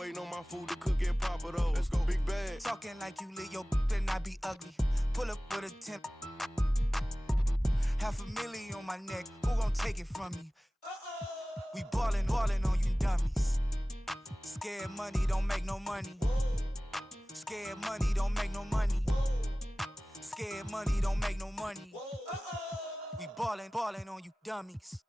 waiting on my food to cook it proper though. Let's go. Big bag. Talking like you lit, your better not be ugly. Pull up with a 10. $500,000 on my neck, who gon' take it from me? We ballin' on you dummies. Scared money don't make no money. Scared money don't make no money. Scared money don't make no money. We ballin' on you dummies.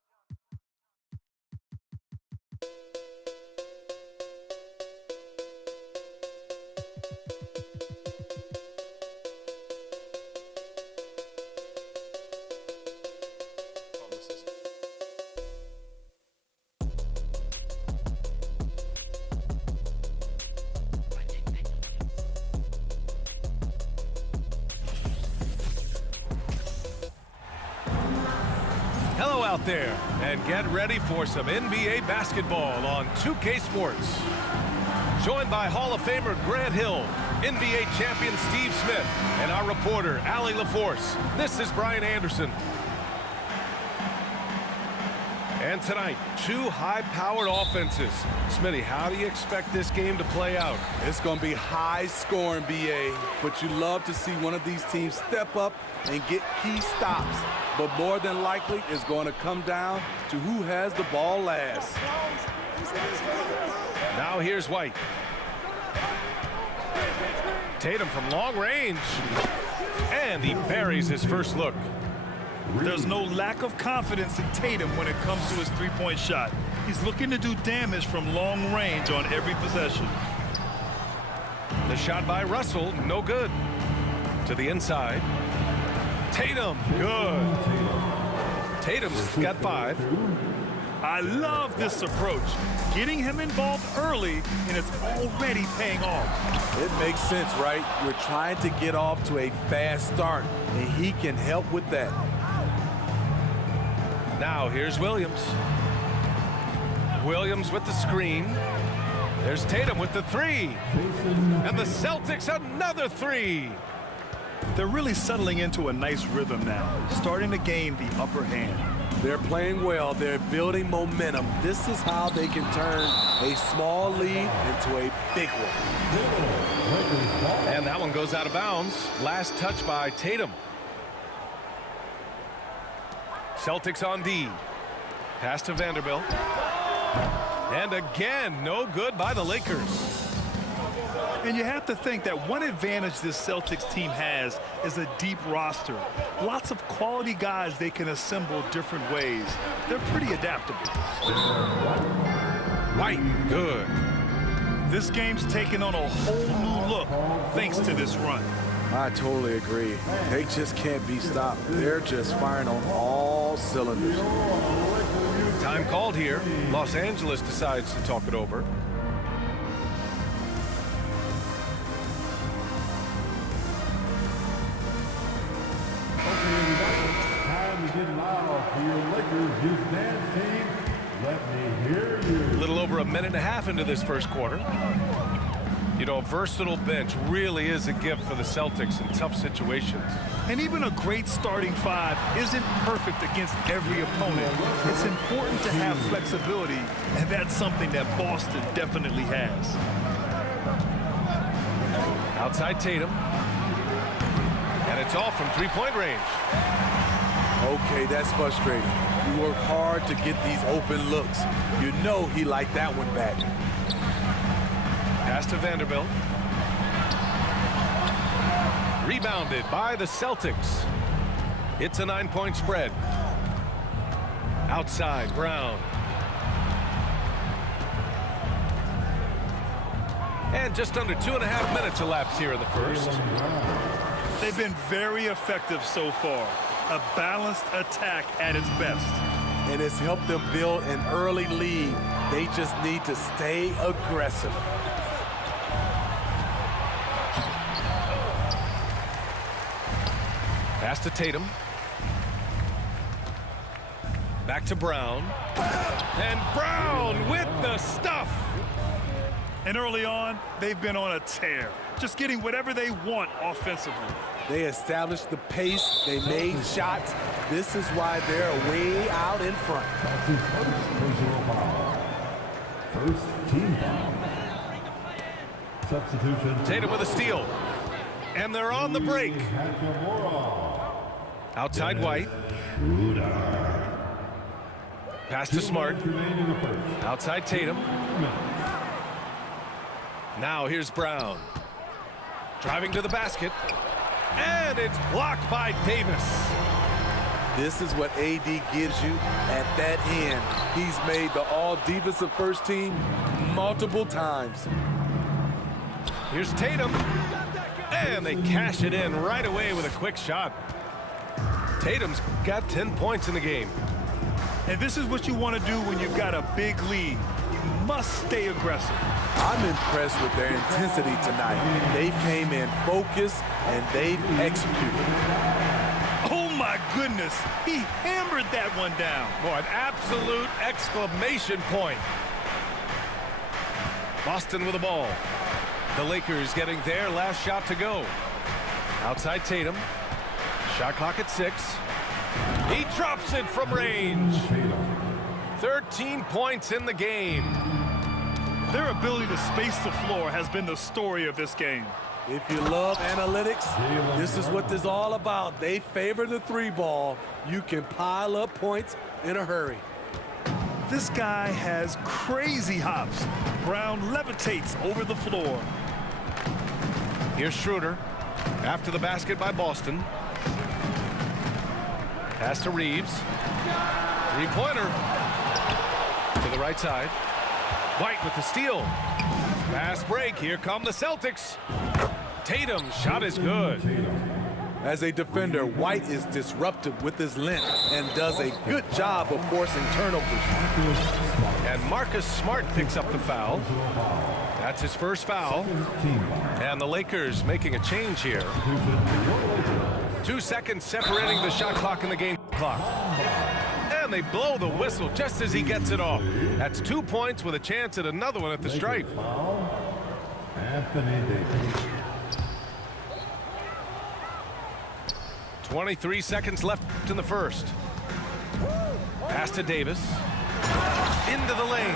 Hello out there, and get ready for some NBA basketball on 2K Sports. Joined by Hall of Famer Grant Hill, NBA champion Steve Smith, and our reporter, Allie LaForce. This is Brian Anderson. And tonight, two high-powered offenses. Smitty, how do you expect this game to play out? It's going to be high-scoring, BA, but you love to see one of these teams step up and get key stops. But more than likely, it's going to come down to who has the ball last. Now here's White. Tatum from long range. And he buries his first look. There's no lack of confidence in Tatum when it comes to his three-point shot. He's looking to do damage from long range on every possession. The shot by Russell, no good. To the inside. Tatum, good. Tatum's got 5. I love this approach. Getting him involved early, and it's already paying off. It makes sense, right? You're trying to get off to a fast start, and he can help with that. Now here's Williams. Williams with the screen. There's Tatum with the 3. And the Celtics another 3. They're really settling into a nice rhythm now, starting to gain the upper hand. They're playing well. They're building momentum. This is how they can turn a small lead into a big one. And that one goes out of bounds. Last touch by Tatum. Celtics on D. Pass to Vanderbilt. And again, no good by the Lakers. And you have to think that one advantage this Celtics team has is a deep roster. Lots of quality guys they can assemble different ways. They're pretty adaptable. White, good. This game's taken on a whole new look thanks to this run. I totally agree. They just can't be stopped. They're just firing on all cylinders. Time called here. Los Angeles decides to talk it over. Time to get loud for your Lakers, his dance team. Let me hear you. A little over a minute and a half into this first quarter. You know, a versatile bench really is a gift for the Celtics in tough situations. And even a great starting 5 isn't perfect against every opponent. It's important to have flexibility, and that's something that Boston definitely has. Outside Tatum. And it's all from three-point range. Okay, that's frustrating. You work hard to get these open looks. You know he liked that one back. Pass to Vanderbilt. Rebounded by the Celtics. It's a 9-point spread. Outside, Brown. And just under 2.5 minutes elapsed here in the first. They've been very effective so far. A balanced attack at its best. And it's helped them build an early lead. They just need to stay aggressive. Pass to Tatum. Back to Brown. And Brown with the stuff. And early on, they've been on a tear, just getting whatever they want offensively. They established the pace. They made shots. This is why they're way out in front. That's his first personal foul. First team foul. Substitution. Tatum with a steal. And they're on the break. Outside White. Pass to Smart. Outside Tatum. Now here's Brown. Driving to the basket. And it's blocked by Davis. This is what AD gives you at that end. He's made the all-defensive first team multiple times. Here's Tatum. And they cash it in right away with a quick shot. Tatum's got 10 points in the game. And this is what you want to do when you've got a big lead. You must stay aggressive. I'm impressed with their intensity tonight. They came in focused and they've executed. Oh my goodness, he hammered that one down. Boy, an absolute exclamation point. Boston with the ball. The Lakers getting their last shot to go. Outside Tatum. Shot clock at 6. He drops it from range. 13 points in the game. Their ability to space the floor has been the story of this game. If you love analytics, this is what this is all about. They favor the 3-ball. You can pile up points in a hurry. This guy has crazy hops. Brown levitates over the floor. Here's Schroeder. After the basket by Boston. Pass to Reeves. Three-pointer. To the right side. White with the steal. Fast break. Here come the Celtics. Tatum's shot is good. As a defender, White is disruptive with his length and does a good job of forcing turnovers. And Marcus Smart picks up the foul. That's his first foul. And the Lakers making a change here. 2 seconds separating the shot clock and the game clock. And they blow the whistle just as he gets it off. That's 2 points with a chance at another one at the stripe. Anthony Davis. 23 seconds left in the first. Pass to Davis. Into the lane.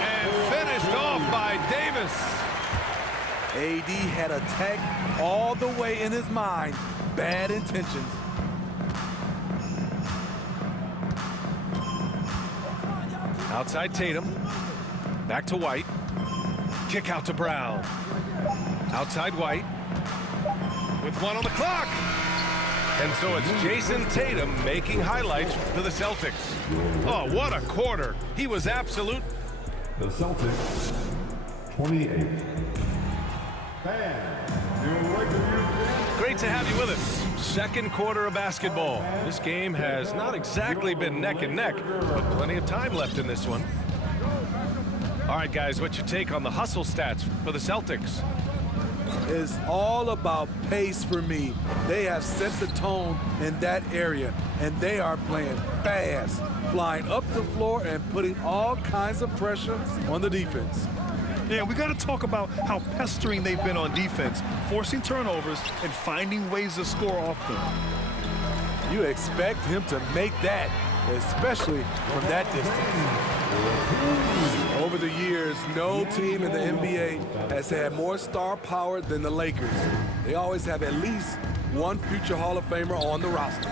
And finished off by Davis. AD had attack all the way in his mind. Bad intentions. Outside Tatum. Back to White. Kick out to Brown. Outside White. With 1 on the clock. And so it's Jason Tatum making highlights for the Celtics. Oh, what a quarter. He was absolute. The Celtics, 28. Great to have you with us. Second quarter of basketball. This game has not exactly been neck and neck, but plenty of time left in this one. All right, guys, what's your take on the hustle stats for the Celtics? It's all about pace for me. They have set the tone in that area, and they are playing fast, flying up the floor and putting all kinds of pressure on the defense. Yeah, we got to talk about how pestering they've been on defense, forcing turnovers and finding ways to score off them. You expect him to make that, especially from that distance. Over the years, no team in the NBA has had more star power than the Lakers. They always have at least one future Hall of Famer on the roster.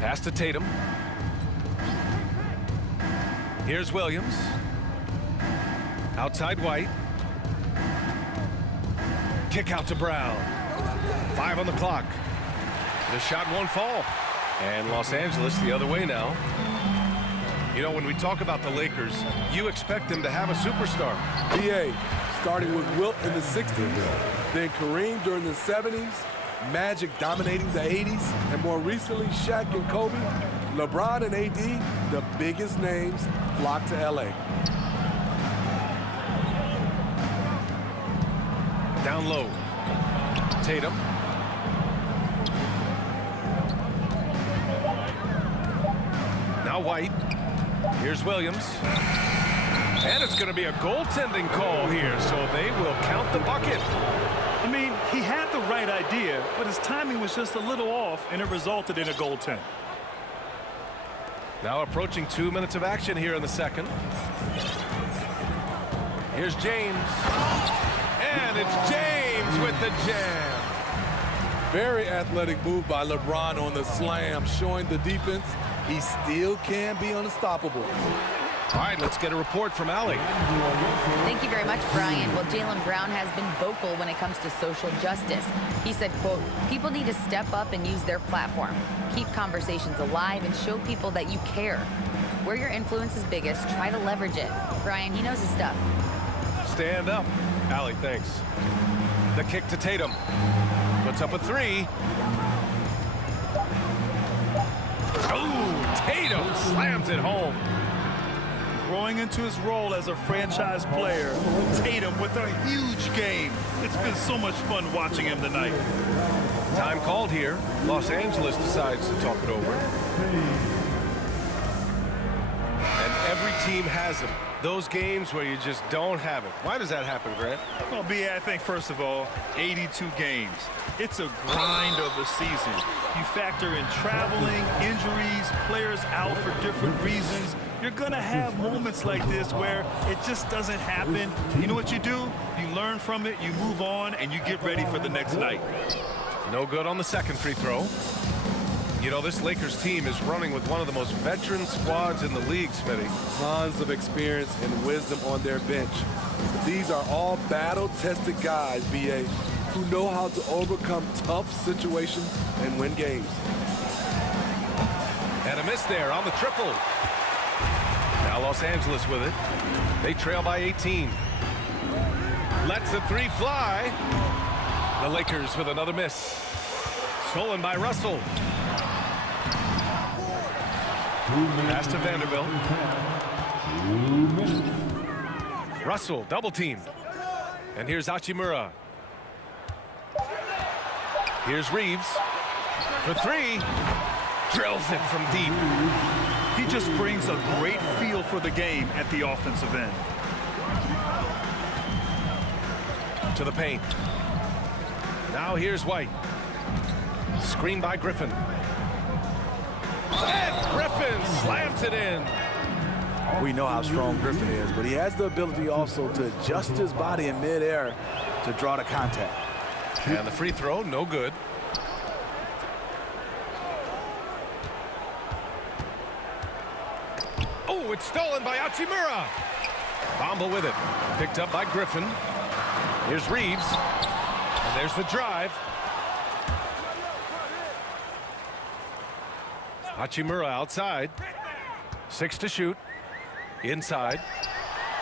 Pass to Tatum. Here's Williams. Outside White. Kick out to Brown. 5 on the clock. The shot won't fall. And Los Angeles the other way now. You know, when we talk about the Lakers, you expect them to have a superstar. BA, starting with Wilt in the 60s, then Kareem during the 70s, Magic dominating the 80s, and more recently Shaq and Kobe, LeBron and AD, the biggest names, flocked to LA. Down low. Tatum. Now White. Here's Williams. And it's going to be a goaltending call here, so they will count the bucket. I mean, he had the right idea, but his timing was just a little off, and it resulted in a goaltend. Now approaching 2 minutes of action here in the second. Here's James. And it's James with the jam. Very athletic move by LeBron on the slam, showing the defense he still can be unstoppable. All right, let's get a report from Allie. Thank you very much, Brian. Well, Jaylen Brown has been vocal when it comes to social justice. He said, quote, people need to step up and use their platform. Keep conversations alive and show people that you care. Where your influence is biggest, try to leverage it. Brian, he knows his stuff. Stand up. Allie, thanks. The kick to Tatum. Puts up a three. Oh, Tatum slams it home. Growing into his role as a franchise player, Tatum with a huge game. It's been so much fun watching him tonight. Time called here. Los Angeles decides to talk it over. And every team has them. Those games where you just don't have it. Why does that happen, Grant? Well, B.A., I think, first of all, 82 games. It's a grind of a season. You factor in traveling, injuries, players out for different reasons. You're going to have moments like this where it just doesn't happen. You know what you do? You learn from it, you move on, and you get ready for the next night. No good on the second free throw. You know, this Lakers team is running with one of the most veteran squads in the league, Smitty. Tons of experience and wisdom on their bench. These are all battle-tested guys, B.A., who know how to overcome tough situations and win games. And a miss there on the triple. Now Los Angeles with it. They trail by 18. Lets the three fly. The Lakers with another miss. Stolen by Russell. Pass to Vanderbilt. Russell double teamed. And here's Hachimura. Here's Reeves for three. Drills it from deep. He just brings a great feel for the game at the offensive end. To the paint. Now here's White. Screen by Griffin. And Griffin slams it in. We know how strong Griffin is, but he has the ability also to adjust his body in midair to draw the contact. And the free throw, no good. Oh, it's stolen by Hachimura. Bamba with it. Picked up by Griffin. Here's Reeves. And there's the drive. Hachimura outside. 6 to shoot. Inside.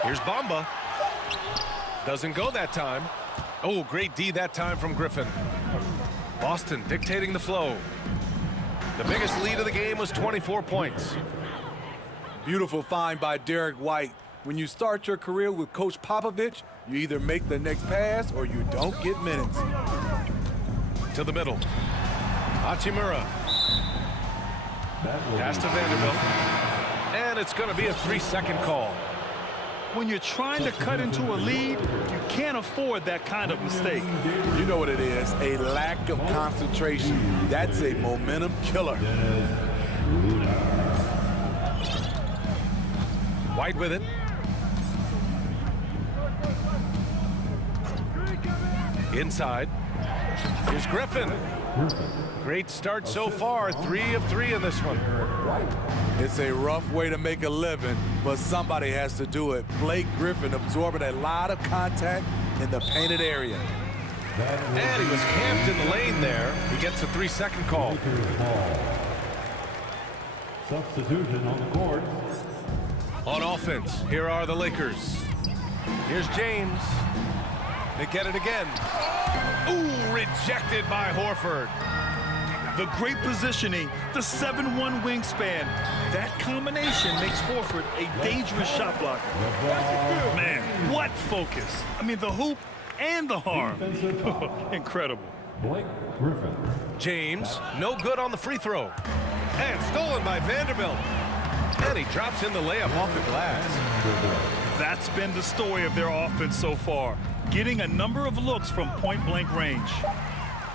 Here's Bamba. Doesn't go that time. Oh, great D that time from Griffin. Boston dictating the flow. The biggest lead of the game was 24 points. Beautiful find by Derek White. When you start your career with Coach Popovich, you either make the next pass or you don't get minutes. To the middle. Hachimura. Pass to Vanderbilt. And it's going to be a 3-second call. When you're trying to cut into a lead, you can't afford that kind of mistake. You know what it is, a lack of concentration. That's a momentum killer. White with it. Inside. Here's Griffin. Great start so far. 3 of 3 in this one. It's a rough way to make a living, but somebody has to do it. Blake Griffin absorbing a lot of contact in the painted area. And he was camped in the lane there. He gets a 3-second call. Substitution on the court. On offense, here are the Lakers. Here's James. They get it again. Ooh, rejected by Horford. The great positioning, the 7'1" wingspan. That combination makes Horford a dangerous shot blocker. Man, what focus. I mean, the hoop and the harm. Incredible. Blake Griffin. James, no good on the free throw. And stolen by Vanderbilt. And he drops in the layup off the glass. That's been the story of their offense so far, getting a number of looks from point-blank range.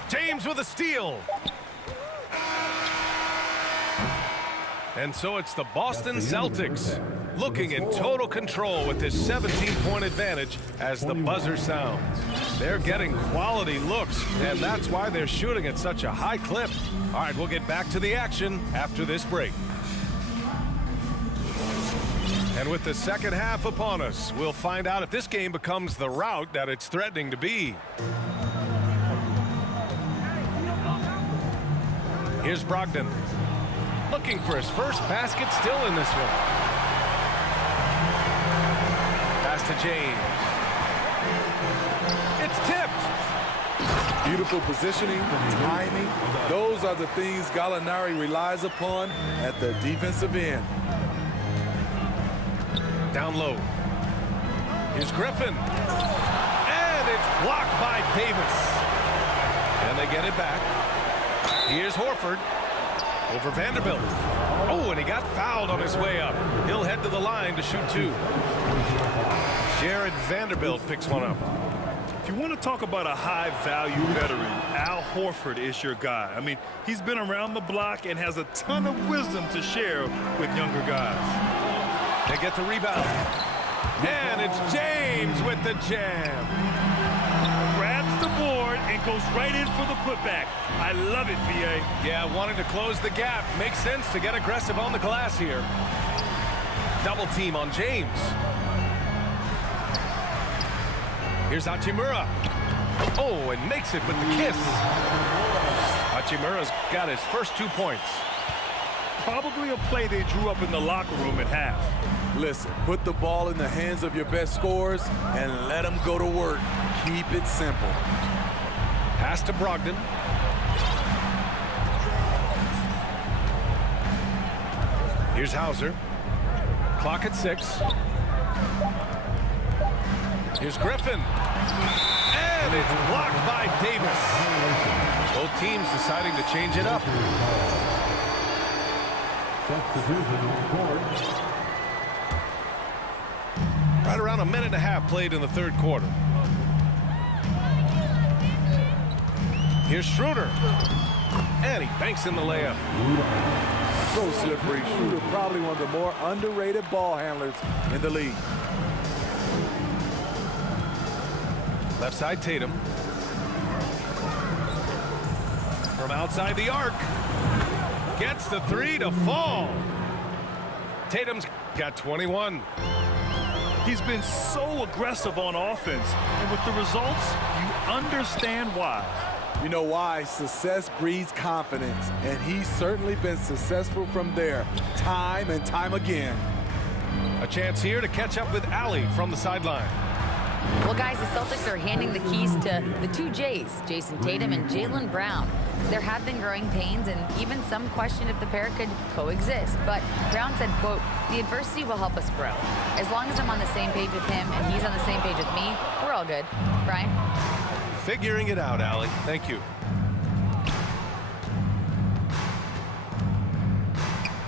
James with a steal. And so it's the Boston Celtics looking in total control with this 17-point advantage as the buzzer sounds. They're getting quality looks, and that's why they're shooting at such a high clip. All right, we'll get back to the action after this break. And with the second half upon us, we'll find out if this game becomes the rout that it's threatening to be. Here's Brogdon, looking for his first basket still in this one. Pass to James. It's tipped. Beautiful positioning, timing. Those are the things Gallinari relies upon at the defensive end. Down low. Here's Griffin. And it's blocked by Davis. And they get it back. Here's Horford over Vanderbilt. Oh, and he got fouled on his way up. He'll head to the line to shoot two. Jared Vanderbilt picks one up. If you want to talk about a high-value veteran, Al Horford is your guy. I mean, he's been around the block and has a ton of wisdom to share with younger guys. They get the rebound. And it's James with the jam. Grabs the board and goes right in for the putback. I love it, B.A. Yeah, wanting to close the gap. Makes sense to get aggressive on the glass here. Double team on James. Here's Hachimura. Oh, and makes it with the kiss. Hachimura's got his first 2 points. Probably a play they drew up in the locker room at half. Listen, put the ball in the hands of your best scorers and let them go to work. Keep it simple. Pass to Brogdon. Here's Hauser. Clock at 6. Here's Griffin. And it's blocked by Davis. Both teams deciding to change it up. Substitution on court. Right around a minute and a half played in the third quarter. Here's Schroeder. And he banks in the layup. So slippery. Schroeder, probably one of the more underrated ball handlers in the league. Left side, Tatum. From outside the arc. Gets the three to fall. Tatum's got 21. He's been so aggressive on offense, and with the results, you understand why. You know why? Success breeds confidence, and he's certainly been successful from there, time and time again. A chance here to catch up with Allie from the sideline. Well, guys, the Celtics are handing the keys to the two J's, Jason Tatum and Jaylen Brown. There have been growing pains, and even some question if the pair could coexist. But Brown said, quote, "The adversity will help us grow. As long as I'm on the same page with him and he's on the same page with me, we're all good." Brian? Figuring it out, Allie. Thank you.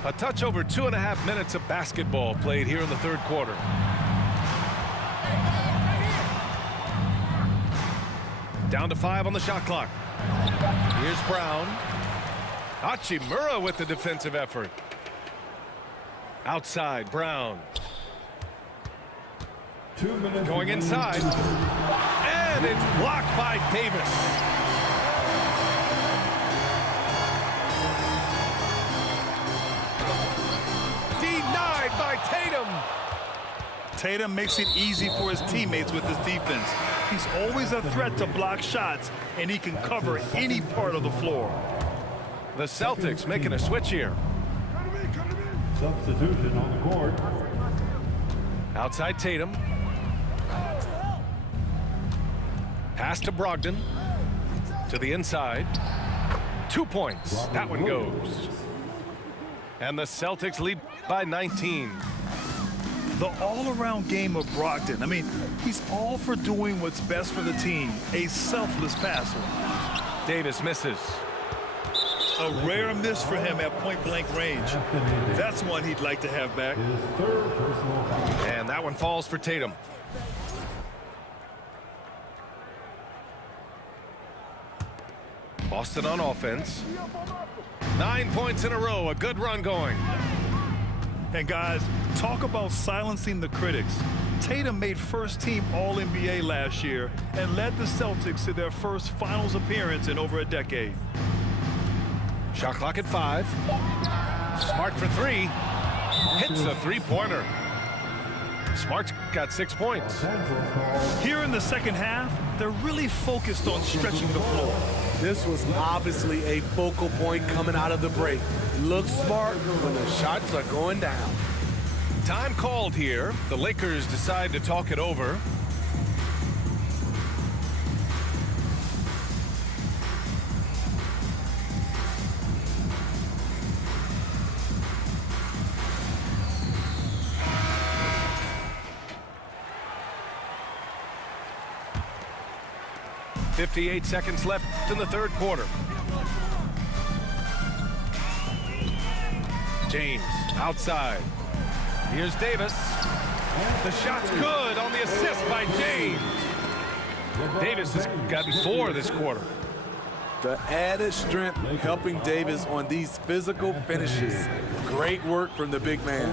A touch over 2.5 minutes of basketball played here in the third quarter. Down to 5 on the shot clock. Here's Brown. Hachimura with the defensive effort. Outside, Brown. 2 minutes. Going inside. And it's blocked by Davis. Denied by Tatum. Tatum makes it easy for his teammates with his defense. He's always a threat to block shots, and he can cover any part of the floor. The Celtics making a switch here. Substitution on the court. Outside Tatum. Pass to Brogdon. To the inside. 2 points. That one goes. And the Celtics lead by 19. The all-around game of Brogdon. I mean, he's all for doing what's best for the team. A selfless passer. Davis misses. A rare miss for him at point-blank range. That's one he'd like to have back. His third personal foul. And that one falls for Tatum. Boston on offense. 9 points in a row. A good run going. And guys, talk about silencing the critics. Tatum made first-team All-NBA last year and led the Celtics to their first finals appearance in over a decade. Shot clock at 5. Smart for 3. Hits a three-pointer. Smart's got 6 points. Here in the second half, they're really focused on stretching the floor. This was obviously a focal point coming out of the break. Looks smart when the shots are going down. Time called here. The Lakers decide to talk it over. .58 seconds left in the third quarter. James outside. Here's Davis. The shot's good on the assist by James. Davis has gotten 4 this quarter. The added strength helping Davis on these physical finishes. Great work from the big man.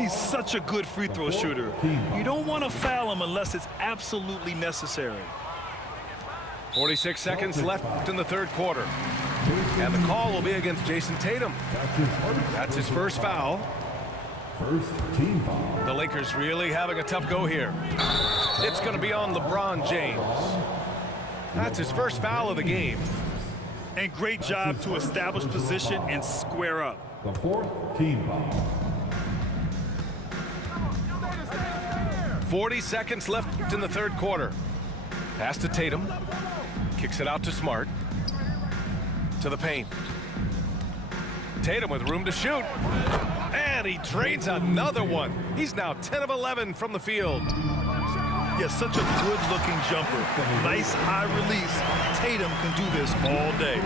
He's such a good free throw shooter. You don't want to foul him unless it's absolutely necessary. 46 seconds left in the third quarter. And the call will be against Jason Tatum. That's his first foul. First team foul. The Lakers really having a tough go here. It's going to be on LeBron James. That's his first foul of the game. And great job to establish position and square up. The fourth team foul. 40 seconds left in the third quarter. Pass to Tatum. Kicks it out to Smart. To the paint. Tatum with room to shoot. And he drains another one. He's now 10 of 11 from the field. Yeah, such a good-looking jumper. Nice high release. Tatum can do this all day.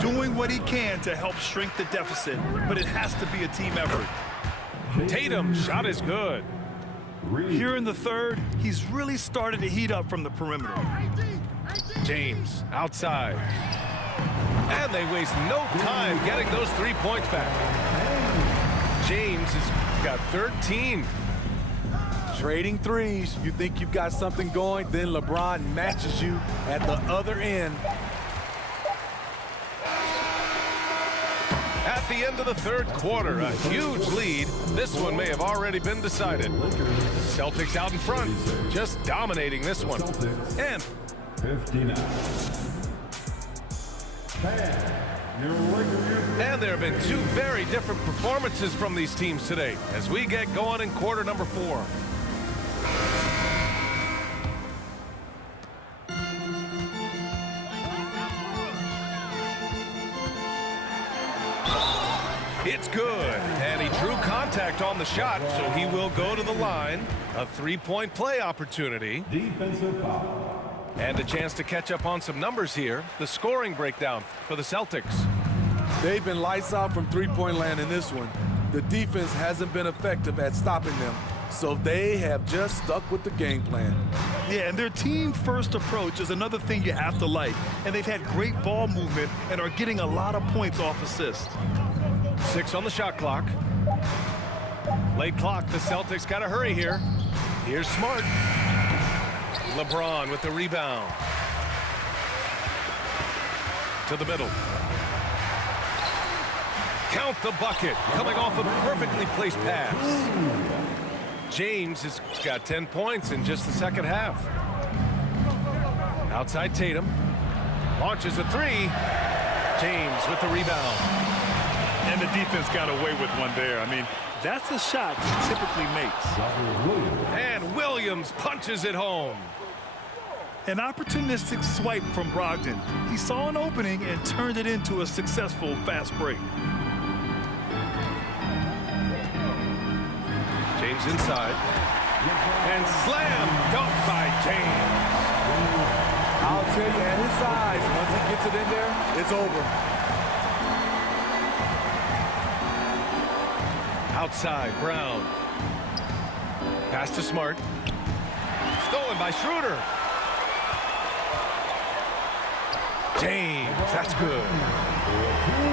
Doing what he can to help shrink the deficit, but it has to be a team effort. Tatum's shot is good. Here in the third, he's really started to heat up from the perimeter. James outside. And they waste no time getting those 3 points back. James has got 13. Trading threes. You think you've got something going, then LeBron matches you at the other end. At the end of the third quarter, a huge lead. This one may have already been decided. Celtics out in front, just dominating this one. And 59. And there have been 2 very different performances from these teams today as we get going in quarter number 4. It's good, and he drew contact on the shot, so he will go to the line. A 3-point play opportunity. Defensive foul. And a chance to catch up on some numbers here. The scoring breakdown for the Celtics. They've been lights out from three-point land in this one. The defense hasn't been effective at stopping them, so they have just stuck with the game plan. Yeah, and their team-first approach is another thing you have to like. And they've had great ball movement and are getting a lot of points off assists. 6 on the shot clock. Late clock, the Celtics got to hurry here. Here's Smart. LeBron with the rebound. To the middle. Count the bucket, coming off a perfectly placed pass. James has got 10 points in just the second half. Outside Tatum. Launches a 3. James with the rebound. And the defense got away with one there. I mean, that's a shot he typically makes. And Williams punches it home. An opportunistic swipe from Brogdon. He saw an opening and turned it into a successful fast break. James inside. And slam dunk by James. I'll tell you, at his size, once he gets it in there, it's over. Outside, Brown. Pass to Smart. Stolen by Schroeder. James, that's good.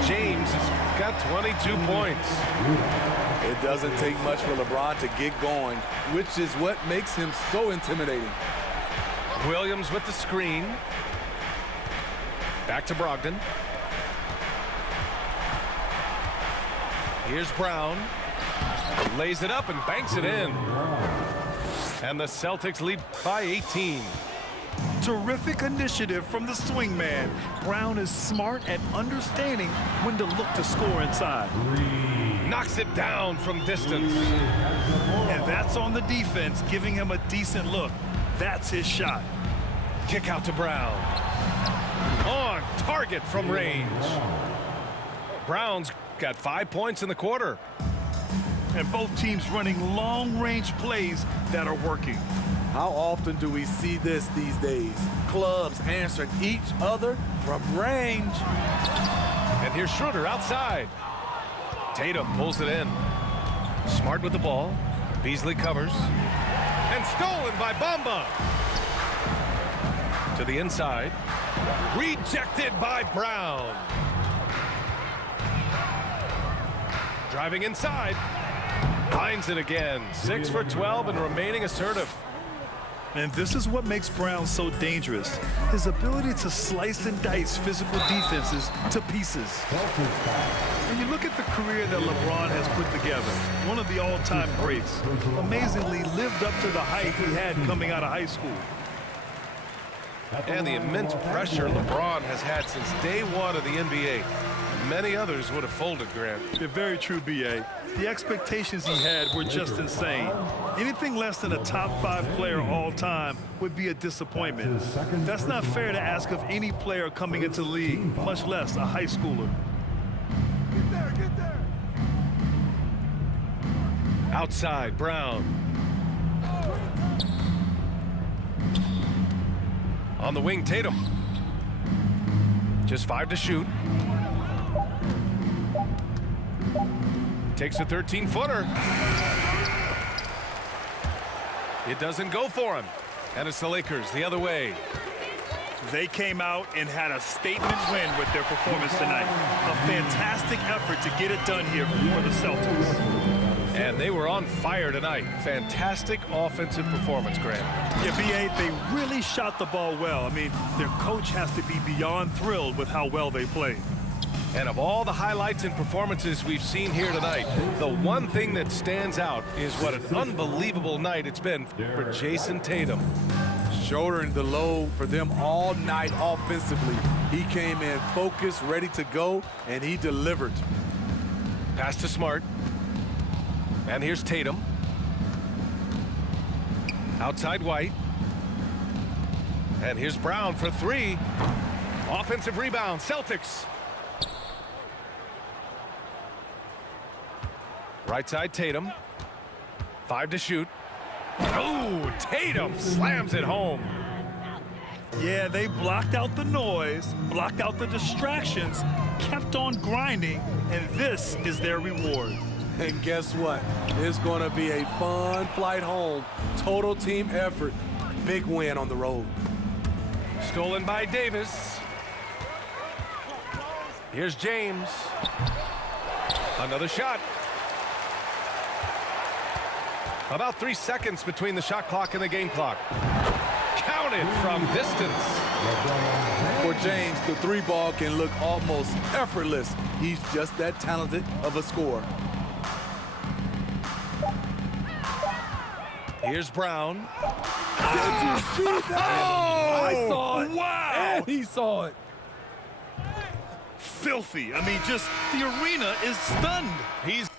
James has got 22 points. It doesn't take much for LeBron to get going, which is what makes him so intimidating. Williams with the screen. Back to Brogdon. Here's Brown. Lays it up and banks it in. And the Celtics lead by 18. Terrific initiative from the swingman. Brown is smart at understanding when to look to score inside. Knocks it down from distance. And that's on the defense, giving him a decent look. That's his shot. Kick out to Brown. On target from range. Brown's got 5 points in the quarter. And both teams running long-range plays that are working. How often do we see this these days? Clubs answering each other from range. And here's Schroeder outside. Tatum pulls it in. Smart with the ball. Beasley covers. And stolen by Bamba. To the inside. Rejected by Brown. Driving inside. Finds it again. 6 for 12 and remaining assertive. And this is what makes Brown so dangerous. His ability to slice and dice physical defenses to pieces. When you look at the career that LeBron has put together, one of the all-time greats, amazingly lived up to the hype he had coming out of high school. And the immense pressure LeBron has had since day one of the NBA. Many others would have folded, Grant. You're very true, B.A. The expectations he had were just insane. Anything less than a top 5 player all time would be a disappointment. That's not fair to ask of any player coming into the league, much less a high schooler. Get there, get there. Outside, Brown. On the wing, Tatum. Just 5 to shoot. Takes a 13-footer. It doesn't go for him. And it's the Lakers the other way. They came out and had a statement win with their performance tonight. A fantastic effort to get it done here for the Celtics. And they were on fire tonight. Fantastic offensive performance, Grant. Yeah, B.A., they really shot the ball well. I mean, their coach has to be beyond thrilled with how well they played. And of all the highlights and performances we've seen here tonight, the one thing that stands out is what an unbelievable night it's been for Jason Tatum. Shouldering the load for them all night offensively. He came in focused, ready to go, and he delivered. Pass to Smart. And here's Tatum. Outside White. And here's Brown for 3. Offensive rebound, Celtics. Right side, Tatum. 5 to shoot. Oh, Tatum slams it home. Yeah, they blocked out the noise, blocked out the distractions, kept on grinding, and this is their reward. And guess what? It's going to be a fun flight home. Total team effort. Big win on the road. Stolen by Davis. Here's James. Another shot. About 3 seconds between the shot clock and the game clock. Counted from distance. For James, the 3-ball can look almost effortless. He's just that talented of a scorer. Here's Brown. Did you see that? Oh, I saw it. wow. And he saw it. Filthy. I mean, just the arena is stunned. He's